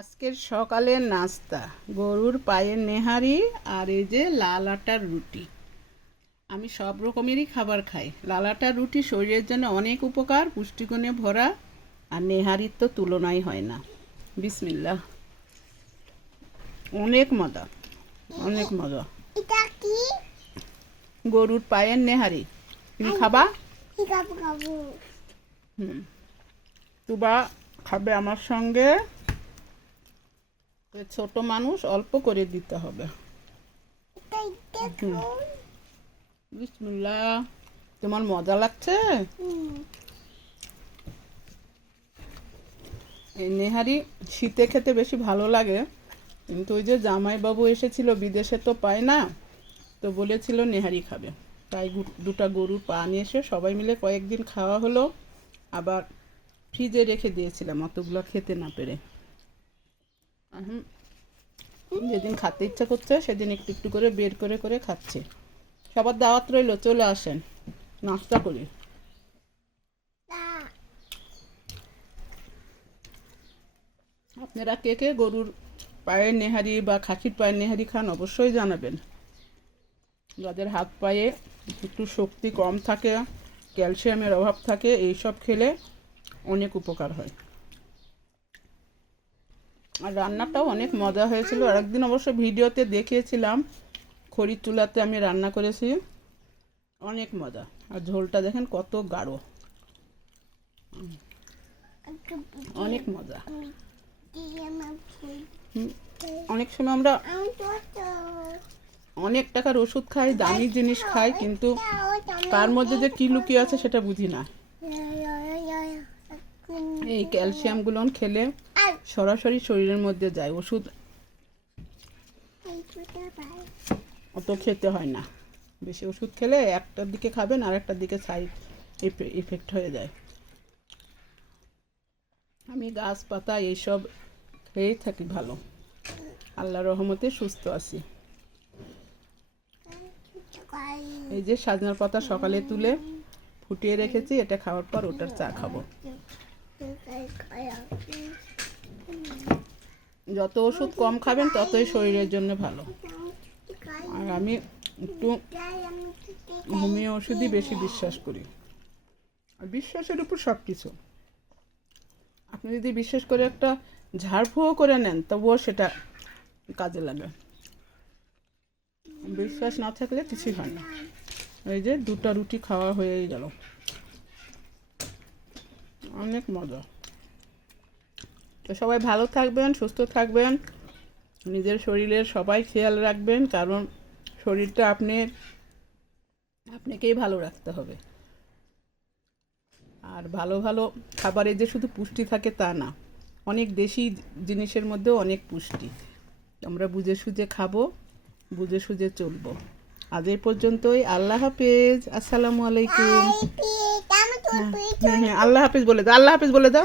আজকের সকালের নাস্তা গরুর পায়ের নেহারি আর এই যে লাল আটার রুটি। আমি সব রকমেরই খাবার খাই। লাল আটার রুটি শরীরের জন্য অনেক উপকার, পুষ্টিগুণে ভরা, আর নেহারির তো তুলনাই হয় না। বিসমিল্লাহ। অনেক মজা, অনেক মজা। এটা কি? গরুর পায়ের নেহারি। তুমি খাবা? খাবো। তুবা খাবে আমার সঙ্গে। ছোট মানুষ, অল্প করে দিতে হবে। বিসমিল্লাহ। তোমার মজা লাগছে? এই নেহারি শীতে খেতে বেশি ভালো লাগে, কিন্তু ওই যে জামাইবাবু এসেছিল, বিদেশে তো পায় না, তো বলেছিল নেহারি খাবে, তাই দুটা গরুর পা নিয়ে এসে সবাই মিলে কয়েকদিন খাওয়া হলো। আবার ফ্রিজে রেখে দিয়েছিলাম অতগুলো খেতে না পেরে। এখন যেদিন খেতে ইচ্ছা করছে সেদিন একটু একটু করে বের করে করে খাচ্ছে। সবার দাওয়াত রইল, চলে আসেন নাস্তা করি। আপনারা কে কে গরুর পায়ের নেহারি বা খাসির পায়ের নেহারি খান অবশ্যই জানাবেন। যাদের হাত পায়ে একটু শক্তি কম থাকে, ক্যালসিয়ামের অভাব থাকে, এইসব খেলে অনেক উপকার হয়। আর রান্নাটাও অনেক মজা হয়েছিল। আর একদিন অবশ্য ভিডিওতে দেখিয়েছিলাম, খড়ির চুলাতে আমি রান্না করেছি, অনেক মজা। আর ঝোলটা দেখেন কত গাঢ়, অনেক মজা। অনেক সময় আমরা অনেক টাকার ওষুধ খাই, দামি জিনিস খাই, কিন্তু তার মধ্যে যে কি লুকিয়ে আছে সেটা বুঝি না। এই ক্যালসিয়ামগুলো খেলে সরাসরি শরীরের মধ্যে যায়, ওষুধ অত খেতে হয় না। বেশি ওষুধ খেলে একটার দিকে খাবেন আর একটার দিকে সাইড ইফেক্ট হয়ে যায়। আমি গাছপাতা এইসব খেয়েই থাকি ভালো, আল্লাহর রহমতে সুস্থ আছি। এই যে সাজনার পাতা সকালে তুলে ফুটিয়ে রেখেছি, এটা খাওয়ার পর ওটার চা খাবো। যত ওষুধ কম খাবেন ততই শরীরের জন্য ভালো। আর আমি একটু হোমিও ওষুধই বেশি বিশ্বাস করি। আর বিশ্বাসের উপর সব কিছু। আপনি যদি বিশেষ করে একটা ঝাড়ফুঁও করে নেন তবুও সেটা কাজে লাগে। বিশ্বাস না থাকলে কিছুই হয় না। এই যে দুটা রুটি খাওয়া হয়েই গেল, অনেক মজা। তো সবাই ভালো থাকবেন, সুস্থ থাকবেন, নিজের শরীরের সবাই খেয়াল রাখবেন, কারণ শরীরটা আপনাকেই ভালো রাখতে হবে। আর ভালো ভালো খাবারে যে শুধু পুষ্টি থাকে তা না, অনেক দেশি জিনিসের মধ্যেও অনেক পুষ্টি। আমরা বুঝে সুঝে খাবো, বুঝে সুঝে চলবো। আজ এই পর্যন্তই। আল্লাহ হাফেজ, আসসালামু আলাইকুম। হ্যাঁ, আল্লাহ হাফেজ বলে দাও, আল্লাহ হাফেজ বলে দাও।